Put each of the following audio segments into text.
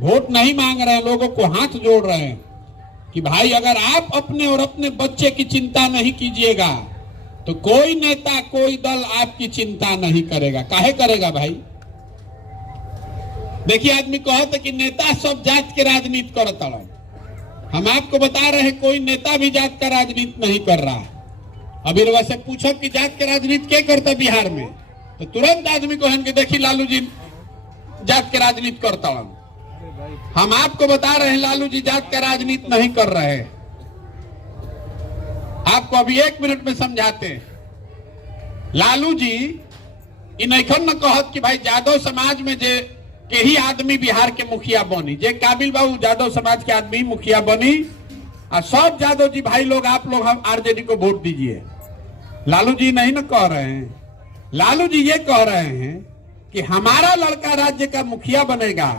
Vote नहीं मांग रहे हैं, लोगों को हाथ जोड़ रहे हैं कि भाई अगर आप अपने और अपने बच्चे की चिंता नहीं कीजिएगा तो कोई नेता कोई दल आपकी चिंता नहीं करेगा। काहे करेगा भाई? देखिए आदमी कहते कि नेता सब जात के राजनीति करता है। हम आपको बता रहे हैं कोई नेता भी जात का राजनीति नहीं कर रहा। अभी वैसे पूछो कि जात के राजनीति क्या करता बिहार में, तो तुरंत आदमी को कि देखिए लालू जी जात के राजनीति करता है। हम आपको बता रहे हैं लालू जी जात का राजनीति नहीं कर रहे हैं। आपको अभी 1 मिनट में समझाते हैं। लालू जी इन न कहत कि भाई यादव समाज में जे के ही आदमी बिहार के मुखिया बनी, जे काबिल बाबू यादव समाज के आदमी मुखिया बनी और सब यादव जी भाई लोग आप लोग हम आरजेडी को वोट दीजिए। लालू जी नहीं न कह रहे हैं। लालू जी ये कह रहे हैं कि हमारा लड़का राज्य का मुखिया बनेगा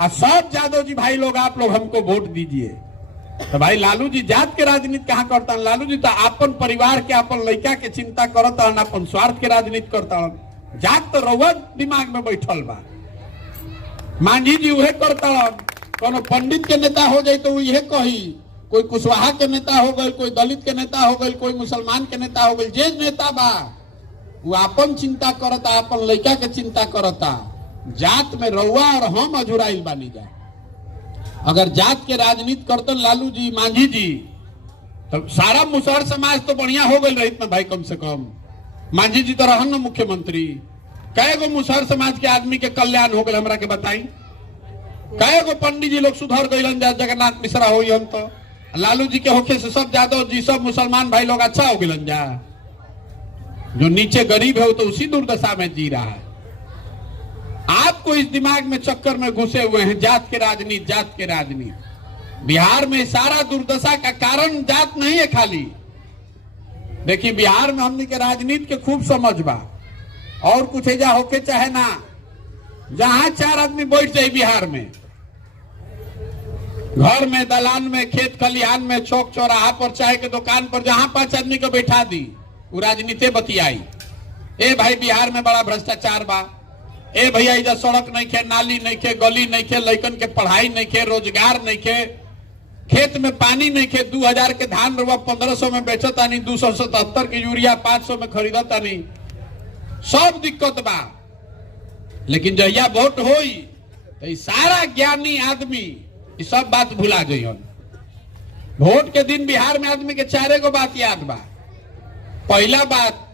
और सब यादव जी भाई लोग आप लोग हमको वोट दीजिए। तो भाई लालू जी जात के राजनीति कहाँ करता है? लालू जी तो अपन परिवार के अपन लड़का के चिंता करता है, अपन स्वार्थ के राजनीति करता है। जात तो रउआ दिमाग में बैठल बा। मांझी जी उहे करता है। कोनो पंडित के नेता हो जाए तो यह कही, कोई कुशवाहा के नेता हो गए, कोई दलित के नेता हो गए, कोई मुसलमान के नेता हो गए, जे नेता बा वो अपन चिंता करता, अपन लड़का के चिंता करता। जात में रउआ और हम अझुराइल बानी जा। अगर जात के राजनीति करते लालू जी मांझी जी तो सारा मुसहर समाज तो बढ़िया हो गई रही भाई। कम से कम मांझी जी तो रहन न मुख्यमंत्री। कई गो मुसहर समाज के आदमी के कल्याण हो गए हमरा के बताई। कई गो पंडित जी लोग सुधर गए, जगन्नाथ मिश्रा हो तो लालू जी के होखे से सब यादव जी सब मुसलमान भाई लोग अच्छा हो गए जा। जो नीचे गरीब है वो तो उसी दुर्दशा में जी रहा है। आपको इस दिमाग में चक्कर में घुसे हुए हैं जात के राजनीति, जात के राजनीति। बिहार में सारा दुर्दशा का कारण जात नहीं है खाली। देखिए बिहार में हमने के राजनीति के खूब समझ बा और कुछ एजा होके चाहे ना, जहां 4 आदमी बैठ जाए बिहार में, घर में, दलान में, खेत खलिहान में, चौक चौराहा पर, चाय के दुकान पर, जहां 5 आदमी को बैठा दी वो राजनीति बतियाई। ए भाई बिहार में बड़ा भ्रष्टाचार बा, ए भैया इधर सड़क नहीं खे, नाली नहीं खे, गली नहीं खे, लड़कन के पढ़ाई नहीं खे, रोजगार नहीं खे, खेत में पानी नहीं खे, 2000 के धान रुपया 1500 में बेचता नहीं, 277 की यूरिया 500 में खरीदता नहीं, सब दिक्कत बा। लेकिन जहिया वोट होई तो सारा ज्ञानी आदमी ये सब बात भुला गई। वोट के दिन बिहार में आदमी के 4 गो बात याद बा। पहला बात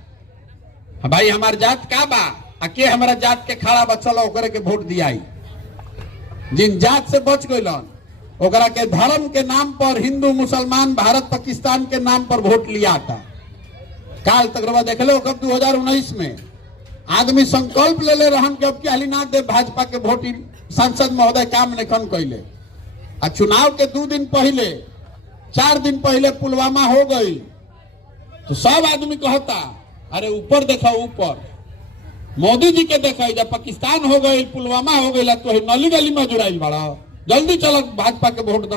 भाई हमार जात का बा, आके हमारा जात के खड़ा बचल ओकरे के वोट दियाई। जिन जात से बच गइलन ओकरा के धर्म के नाम पर हिंदू मुसलमान भारत पाकिस्तान के नाम पर वोट लिया था। काल तक देख लो कब 2019 में आदमी संकल्प ले ले रहन के अब की हाली ना दे भाजपा के वोट। सांसद महोदय काम नहीं कैले। आ चुनाव के 2 दिन पहले 4 दिन पहले पुलवामा हो गई तो सब आदमी कहता अरे ऊपर देखा, ऊपर मोदी जी के देखा, जब पाकिस्तान हो गई, पुलवामा हो गई तो नली गली में जुड़ाई बड़ा, जल्दी चलो भाजपा के वोट दो।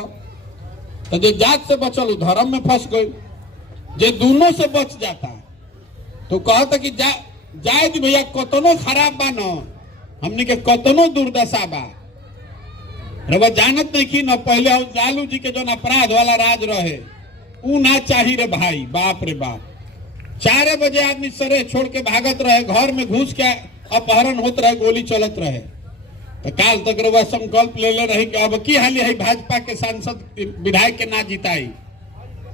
तो जो जात से बचल धर्म में फंस गई। जे दोनों से बच जाता तो कहता कि जायद भैया कतनो खराब बा न, हमने के कतनो दुर्दशा बा, रवा जानत नहीं कि न पहले लालू जी के जो अपराध वाला राज रहे ऊ ना चाही रे भाई। बाप रे बाप, 4 बजे आदमी सरे छोड़ के भागत रहे, घर में घुस के अपहरण होत रहे, गोली चलत रहे। तो काल तक रवा संकल्प ले ले रही कि अब की हाली है भाजपा के सांसद विधायक के ना जिताई।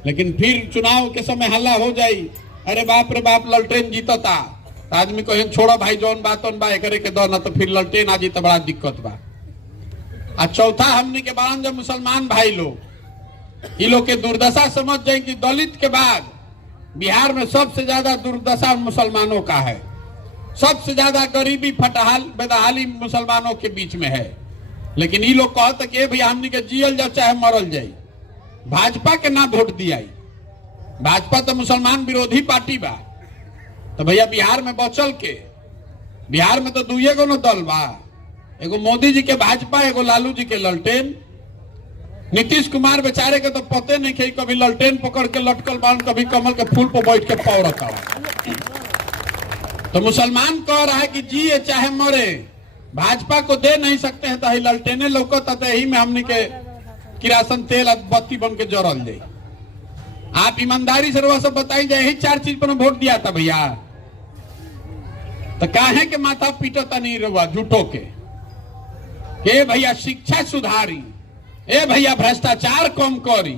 लेकिन फिर चुनाव के समय हल्ला हो जाई, अरे बाप रे बाप ललटेन जीतता, आदमी को छोड़ो भाई जौन बात बा एकरे के दो, ना तो फिर ललटेन आ जीत बड़ा दिक्कत बा। आ चौथा हमने के बारन जब मुसलमान भाई लोग ये लोग के दुर्दशा समझ जाए कि दलित के बाद बिहार में सबसे ज्यादा दुर्दशा मुसलमानों का है। सबसे ज्यादा गरीबी फटहाल बेदहाली मुसलमानों के बीच में है। लेकिन ये लोग कहते कि भैया हमने के जियल जाओ चाहे मरल जाए, भाजपा के ना वोट दिया। भाजपा तो मुसलमान विरोधी पार्टी बा। तो भैया बिहार में बचल के, बिहार में तो 2 गो न दल बा, एगो मोदी जी के भाजपा, एगो लालू जी के ललटेन। नीतीश कुमार बेचारे के तो पते नहीं कि कभी ललटेन पकड़ के लटकल बांध, कभी कमल के फूल पर बैठ के पाव रखा। तो मुसलमान कह रहा है कि जिए चाहे मरे, भाजपा को दे नहीं सकते हैं तो ही ललटेने लौकता तो यही में हमने के किरासन तेल बत्ती बन के जरल जाए। आप ईमानदारी से रवा सब बताई जाए, यही 4 चीज पर वोट दिया था भैया, तो काहे के माथा पीटता नहीं रवा झूठो के भैया शिक्षा सुधारी, ए भैया भ्रष्टाचार कम करी।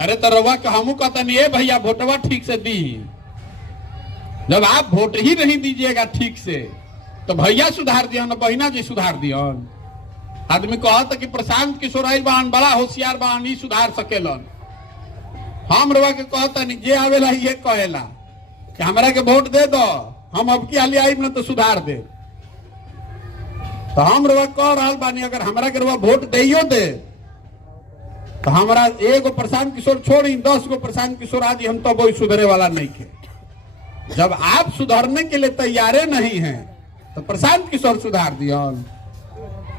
अरे तो रवा के हमू कहता नहीं, ए भैया वोटवा ठीक से दी। जब आप वोट ही नहीं दीजिएगा ठीक से तो भैया सुधार दिया ना, बहिना जी सुधार दिया। आदमी कहता कि प्रशांत किशोर आइल बान बड़ा होशियार बान, ई सुधार सकेलन। हम रवा के कहता नहीं, जे आवेला ये कहेला कि हमरा के वोट दे दो, हम अब की हाली आइब ना तो सुधार दे। तो हम रवा कह रहा बानी, अगर हमरा के रवा वोट दियो दे तो हमरा एगो प्रशांत किशोर छोड़ी 10 गो प्रशांत किशोर आदि हम तो कोई सुधरे वाला नहीं के। जब आप सुधरने के लिए तैयारे नहीं हैं तो प्रशांत किशोर सुधार दिया।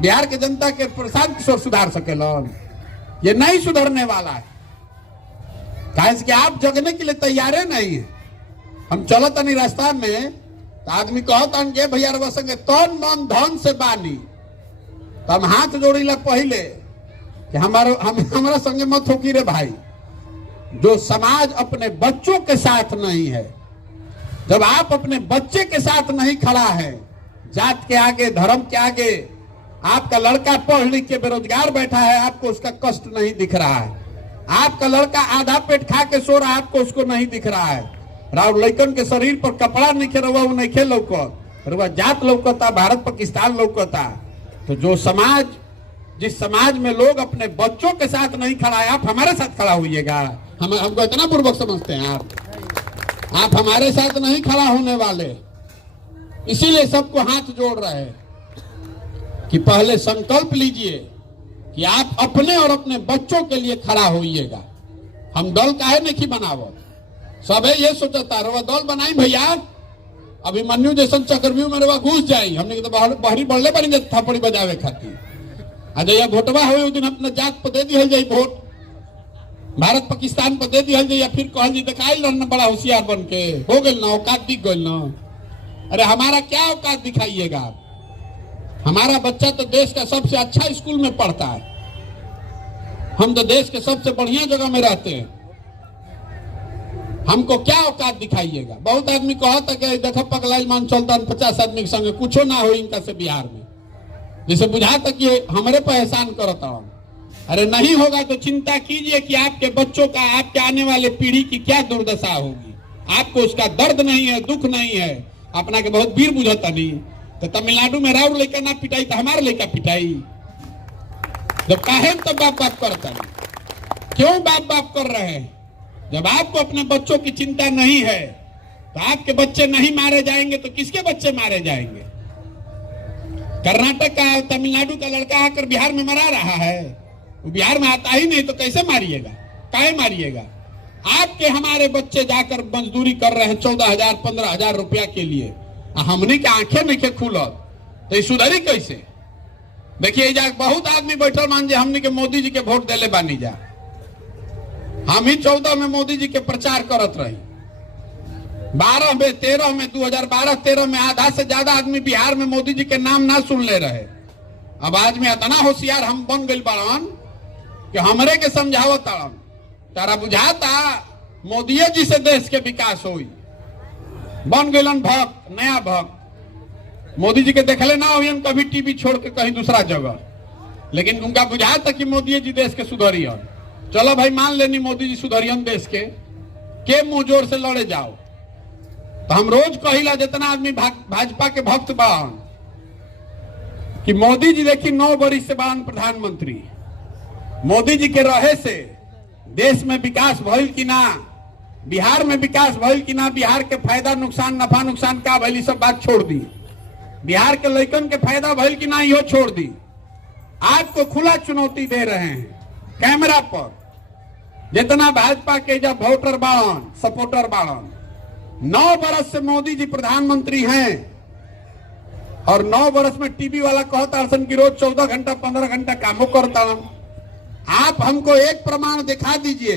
बिहार के जनता के प्रशांत किशोर सुधार सकेलन, ये नहीं सुधरने वाला है। कि आप जगने के लिए तैयारे नहीं है। हम चलत नहीं रास्ता में तो आदमी कहता के भैया रवा संगे तन मन धन से बानी, तो हम हाथ जोड़ी ला पहले कि हमारा संगे मत हो कि रे भाई। जो समाज अपने बच्चों के साथ नहीं है, जब आप अपने बच्चे के साथ नहीं खड़ा है, जात के आगे धर्म के आगे, आपका लड़का पढ़ लिख के बेरोजगार बैठा है, आपको उसका कष्ट नहीं दिख रहा है। आपका लड़का आधा पेट खा के सो रहा है, आपको उसको नहीं दिख रहा है। राव लड़कन के शरीर पर कपड़ा नहीं खेलवा, वो नहीं खेल लौकता, जात लौकता, भारत पाकिस्तान लौकता। तो जो समाज, जिस समाज में लोग अपने बच्चों के साथ नहीं खड़ा है, आप हमारे साथ खड़ा होइएगा। हमको इतना पूर्वक समझते हैं आप हमारे साथ नहीं खड़ा होने वाले। इसीलिए सबको हाथ जोड़ रहे हैं कि पहले संकल्प लीजिए कि आप अपने और अपने बच्चों के लिए खड़ा होइएगा। हम दल काहे नहीं बनावो, सब ये सोचता रवा दल बनाई भैया, अभी मन्यू जैसन चक्रव्यूह में रवा घुस जाई, हमने तो बहरी बढ़ले बनेंगे थप्पड़ी बजावे खातिर। आज या वोटवा हुए उस दिन अपना जात पर दे दिया जाए, वोट भारत पाकिस्तान पर दे दिया जाए, या फिर कहल जी दिखाई लड़ना बड़ा होशियार बन के हो गए ना, औकात दिख गए ना। अरे हमारा क्या औकात दिखाइएगा आप? हमारा बच्चा तो देश का सबसे अच्छा स्कूल में पढ़ता है, हम तो देश के सबसे बढ़िया जगह में रहते हैं, हमको क्या औकात दिखाइएगा? बहुत आदमी कहता कि देखो पगलाई मान चलता 50 आदमी के संगे कुछो ना हो इनका से बिहार में, जैसे बुझाता कि हमारे पर एहसान करता हूं। अरे नहीं होगा तो चिंता कीजिए कि आपके बच्चों का, आपके आने वाले पीढ़ी की क्या दुर्दशा होगी। आपको उसका दर्द नहीं है, दुख नहीं है, अपना के बहुत वीर बुझता नहीं। तो तमिलनाडु में राउर लेकर ना पिटाई तो हमारे लेकर पिटाई, जब काहे तो बाप बाप करता नहीं। क्यों बाप बाप कर रहे हैं? जब आपको अपने बच्चों की चिंता नहीं है तो आपके बच्चे नहीं मारे जाएंगे तो किसके बच्चे मारे जाएंगे? कर्नाटक का, तमिलनाडु का लड़का आकर बिहार में मरा रहा है, वो बिहार में आता ही नहीं तो कैसे मारिएगा? काहे मारिएगा? आपके हमारे बच्चे जाकर मजदूरी कर रहे हैं 14,000 15,000 रुपया के लिए, हमने के आंखें नहीं खुलत तो सुधरी कैसे? देखिए जा बहुत आदमी बैठल मान जे हमने के मोदी जी के वोट देले बानी जा, हम ही 14 में मोदी जी के प्रचार करत रही, 12 में 13 में 2012-13 में आधा से ज्यादा आदमी बिहार में मोदी जी के नाम ना सुन ले रहे। अब आज में इतना होशियार हम बन गए बाड़न कि हमरे के समझावत ताड़न, तारा बुझाता मोदी जी से देश के विकास होई, बन गए भक्त, नया भक्त। मोदी जी के देखले ना हुई कभी टीवी छोड़ के कहीं दूसरा जगह, लेकिन उनका बुझाता कि मोदी जी देश के सुधरियन। चलो भाई मान लेनी मोदी जी सुधरियन देश के मुंह जोर से लड़े जाओ। तो हम रोज कहिला जितना आदमी भाजपा के भक्त बान कि मोदी जी देखी 9 वर्ष से बान प्रधानमंत्री, मोदी जी के रहे से देश में विकास भइल कि ना, बिहार में विकास भइल कि ना, बिहार के फायदा नुकसान, नफा नुकसान का भइल, सब बात छोड़ दी। बिहार के लड़कन के फायदा भइल कि ना, यो छोड़ दी। आपको खुला चुनौती दे रहे हैं कैमरा पर, जितना भाजपा के जब वोटर बाड़न, सपोर्टर बाड़न, 9 वर्ष से मोदी जी प्रधानमंत्री हैं और 9 वर्ष में टीवी वाला कहता हसन कि रोज 14 घंटा 15 घंटा कामों करता। आप हमको एक प्रमाण दिखा दीजिए,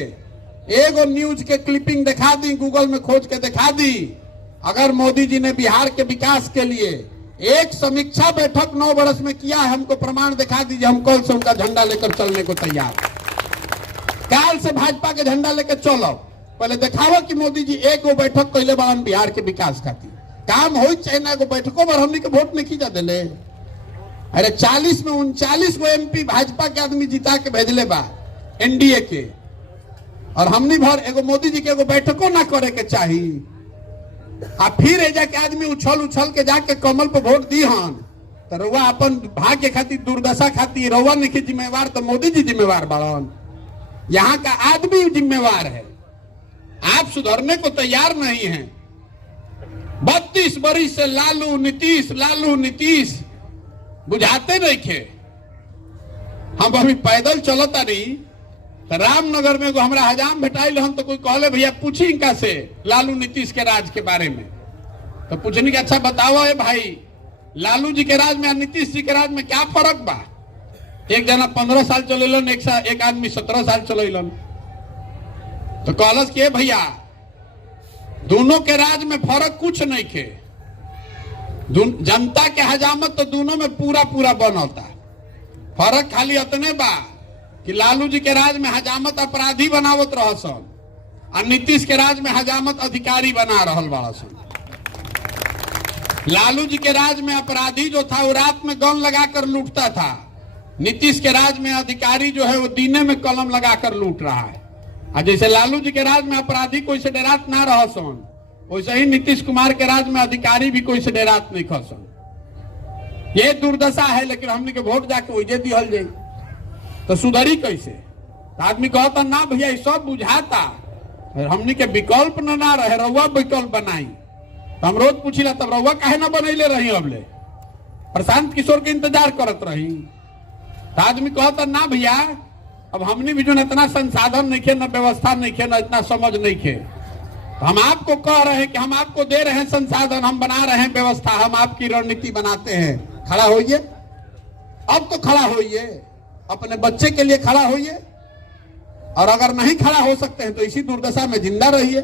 एगो न्यूज के क्लिपिंग दिखा दी, गूगल में खोज के दिखा दी, अगर मोदी जी ने बिहार के विकास के लिए एक समीक्षा बैठक 9 वर्ष में किया है, हमको प्रमाण दिखा दीजिए, हम कल से उनका झंडा लेकर चलने को तैयार। काल से भाजपा के झंडा लेकर चलो, पहले दिखाओ कि मोदी जी एक गो बैठक कैले बारन बिहार के विकास खातिर, काम हो चाहिए ना। एगो बैठकों पर हमनी के वोट नहीं खींचा दिले। अरे 40 में 39 गो एमपी भाजपा के आदमी जिता के भेजले बा एनडीए के, और हमनी भर एगो मोदी जी के एगो बैठकों ना करे के चाहिए। आ फिर एजा के आदमी उछल उछल के जाके कमल पे वोट दी हन, तो रउआ अपन भाग्य खातिर, दुर्दशा खातिर रउआ नहीं जिम्मेवार, तो मोदी जी जिम्मेवार बाड़न। यहाँ का आदमी जिम्मेवार है। आप सुधरने को तैयार नहीं हैं। 32 बरिस से लालू नीतीश बुझाते नहीं थे। हम अभी पैदल चलता नहीं, तो रामनगर में हमरा हजाम भेटाइल हम, तो कोई कहले भैया पूछी इनका से लालू नीतीश के राज के बारे में। तो पूछने के अच्छा बताओ है भाई, लालू जी के राज में और नीतीश जी के राज में क्या फर्क बा? एक जना 15 साल चलेलन, एक आदमी 17 साल चलेलन। तो कहलस के भैया दोनों के राज में फर्क कुछ नहीं थे, जनता के हजामत तो दोनों में पूरा पूरा बनता। फर्क खाली इतने बा कि लालू जी के राज में हजामत अपराधी बनावत रहसन, और नीतीश के राज में हजामत अधिकारी बना रहल बड़ा सन। लालू जी के राज में अपराधी जो था वो रात में गन लगाकर लूटता था, नीतीश के राज में अधिकारी जो है वो दीने में कलम लगाकर लूट रहा है। और जैसे लालू जी के राज में अपराधी कोई से डरात ना रहसन, वैसे ही नीतीश कुमार के राज में अधिकारी भी कोई से डरात नहीं खसन। ये दुर्दशा है, लेकिन हमने के वोट जाके वही दिहल जाई तो सुधरी कैसे? तो आदमी कहता ना भैया ये सब बुझाता, हमने के विकल्प ना रहे, रउआ विकल्प बनाई। तो हम रोज पूछिला तब रउआ काहे ना बनैले रही, अबले प्रशांत किशोर के इंतजार करत रही। तो आदमी कहता ना भैया अब हमने भी जो इतना संसाधन नहीं खे, न व्यवस्था नहीं खे, न इतना समझ नहीं खे। तो हम आपको कह रहे हैं कि हम आपको दे रहे हैं संसाधन, हम बना रहे हैं व्यवस्था, हम आपकी रणनीति बनाते हैं, खड़ा होइए। अब तो खड़ा होइए, अपने बच्चे के लिए खड़ा होइए, और अगर नहीं खड़ा हो सकते हैं तो इसी दुर्दशा में जिंदा रहिए।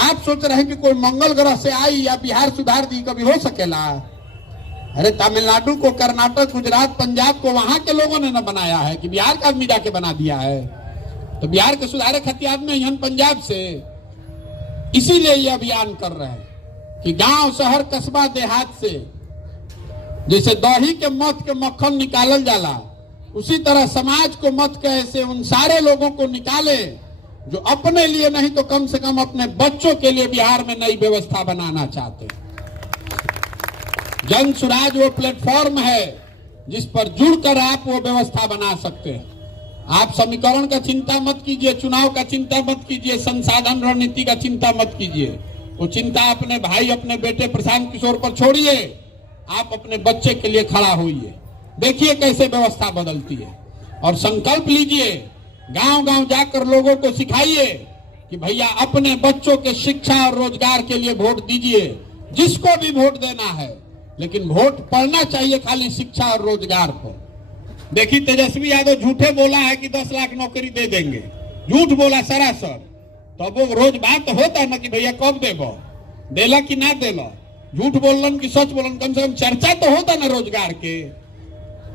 आप सोच रहे हैं कि कोई मंगल ग्रह से आई या बिहार सुधार दी, कभी हो सकेला? अरे तमिलनाडु को, कर्नाटक, गुजरात, पंजाब को वहां के लोगों ने न बनाया है कि बिहार का आदमी जाके बना दिया है। तो बिहार के सुधारे खातिर आदमी यहाँ पंजाब से, इसीलिए ये अभियान कर रहे हैं कि गांव, शहर, कस्बा, देहात से जैसे दही के मत के मक्खन निकालल जाला, उसी तरह समाज को मत के ऐसे उन सारे लोगों को निकाले जो अपने लिए नहीं तो कम से कम अपने बच्चों के लिए बिहार में नई व्यवस्था बनाना चाहते हैं। जन सुराज वो प्लेटफॉर्म है जिस पर जुड़कर आप वो व्यवस्था बना सकते हैं। आप समीकरण का चिंता मत कीजिए, चुनाव का चिंता मत कीजिए, संसाधन रणनीति का चिंता मत कीजिए। वो चिंता अपने भाई, अपने बेटे प्रशांत किशोर पर छोड़िए। आप अपने बच्चे के लिए खड़ा होइए, देखिए कैसे व्यवस्था बदलती है, और संकल्प लीजिए। गांव-गांव जाकर लोगों को सिखाइए कि भैया अपने बच्चों के शिक्षा और रोजगार के लिए वोट दीजिए, जिसको भी वोट देना है, लेकिन वोट पड़ना चाहिए खाली शिक्षा और रोजगार पर। देखिए तेजस्वी यादव झूठे बोला है कि 10 लाख नौकरी दे देंगे, झूठ बोला सरासर। तो अब वो रोज बात होता है ना कि भैया कब देबो, देला कि ना देला, झूठ बोलन कि सच बोलन, कम से कम चर्चा तो होता ना रोजगार के।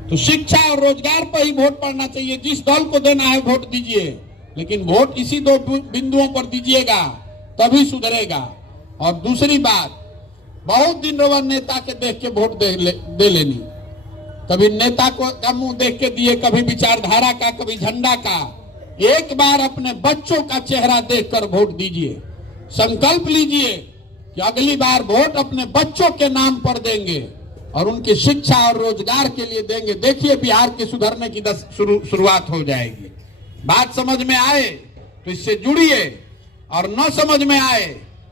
तो शिक्षा और रोजगार पर ही वोट पड़ना चाहिए। जिस दल को देना है वोट दीजिए, लेकिन वोट इसी 2 बिंदुओं पर दीजिएगा, तभी सुधरेगा। और दूसरी बात, बहुत दिन रवा नेता के देख के वोट दे लेनी, कभी नेता का मुंह देख के दिए, कभी विचारधारा का, कभी झंडा का। एक बार अपने बच्चों का चेहरा देखकर वोट दीजिए। संकल्प लीजिए कि अगली बार वोट अपने बच्चों के नाम पर देंगे और उनकी शिक्षा और रोजगार के लिए देंगे। देखिए बिहार के सुधरने की शुरुआत हो जाएगी। बात समझ में आए तो इससे जुड़िए, और न समझ में आए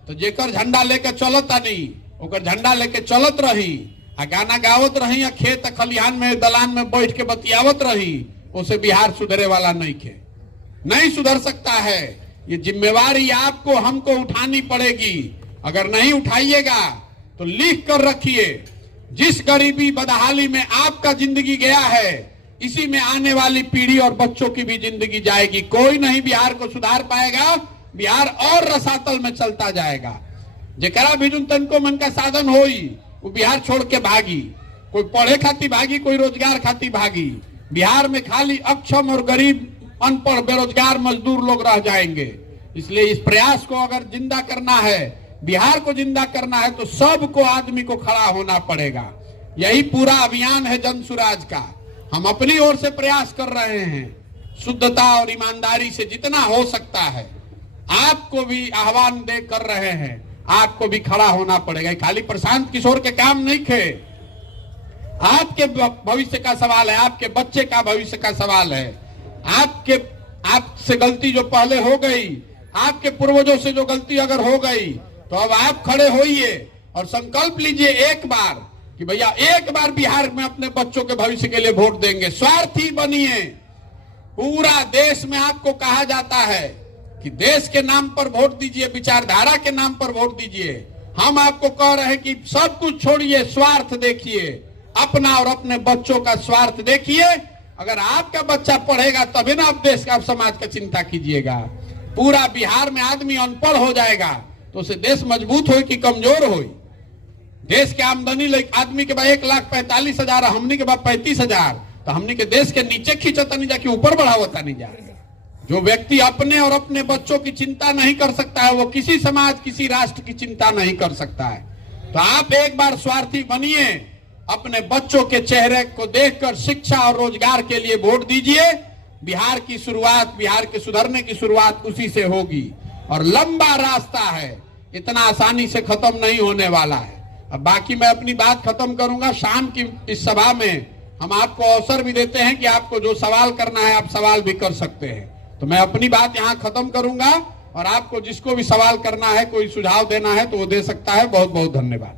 तो जेकर झंडा लेकर चलता नहीं, ओकर झंडा लेके चलत रही, आ गाना गावत रही, या खेत खलिहान में दलान में बैठ के बतियावत रही, उसे बिहार सुधरे वाला नहीं सुधर सकता है। ये जिम्मेवारी आपको, हमको उठानी पड़ेगी। अगर नहीं उठाइएगा तो लिख कर रखिए, जिस गरीबी बदहाली में आपका जिंदगी गया है, इसी में आने वाली पीढ़ी और बच्चों की भी जिंदगी जाएगी। कोई नहीं बिहार को सुधार पाएगा, बिहार और रसातल में चलता जाएगा। जेकरा भी तनको मन का साधन होई, वो बिहार छोड़ के भागी, कोई पढ़े खाती भागी, कोई रोजगार खाती भागी। बिहार में खाली अक्षम और गरीब अनपढ़ बेरोजगार मजदूर लोग रह जाएंगे। इसलिए इस प्रयास को अगर जिंदा करना है, बिहार को जिंदा करना है, तो सबको आदमी को खड़ा होना पड़ेगा। यही पूरा अभियान है जन सुराज का। हम अपनी ओर से प्रयास कर रहे हैं, शुद्धता और ईमानदारी से जितना हो सकता है। आपको भी आह्वान दे कर रहे हैं, आपको भी खड़ा होना पड़ेगा। खाली प्रशांत किशोर के काम नहीं थे, आपके भविष्य का सवाल है, आपके बच्चे का भविष्य का सवाल है। आपसे गलती जो पहले हो गई, आपके पूर्वजों से जो गलती अगर हो गई, तो अब आप खड़े होइए और संकल्प लीजिए एक बार कि भैया एक बार बिहार में अपने बच्चों के भविष्य के लिए वोट देंगे। स्वार्थी बनिए। पूरा देश में आपको कहा जाता है कि देश के नाम पर वोट दीजिए, विचारधारा के नाम पर वोट दीजिए। हम आपको कह रहे हैं कि सब कुछ छोड़िए, स्वार्थ देखिए, अपना और अपने बच्चों का स्वार्थ देखिए। अगर आपका बच्चा पढ़ेगा तभी ना आप देश का, आप समाज का चिंता कीजिएगा। पूरा बिहार में आदमी अनपढ़ हो जाएगा तो उसे देश मजबूत हो कि कमजोर हो। देश के आमदनी आदमी के बाद 1,45,000, हमनी के बाद 35,000, तो हमनी के देश के नीचे खींचता नहीं जा कि ऊपर बढ़ावता नहीं जा। जो व्यक्ति अपने और अपने बच्चों की चिंता नहीं कर सकता है, वो किसी समाज, किसी राष्ट्र की चिंता नहीं कर सकता है। तो आप एक बार स्वार्थी बनिए, अपने बच्चों के चेहरे को देखकर शिक्षा और रोजगार के लिए वोट दीजिए। बिहार की शुरुआत, बिहार के सुधरने की शुरुआत उसी से होगी और लंबा रास्ता है, इतना आसानी से खत्म नहीं होने वाला है। अब बाकी मैं अपनी बात खत्म करूंगा। शाम की इस सभा में हम आपको अवसर भी देते हैं कि आपको जो सवाल करना है आप सवाल भी कर सकते हैं। तो मैं अपनी बात यहाँ खत्म करूंगा और आपको जिसको भी सवाल करना है, कोई सुझाव देना है तो वो दे सकता है। बहुत बहुत धन्यवाद।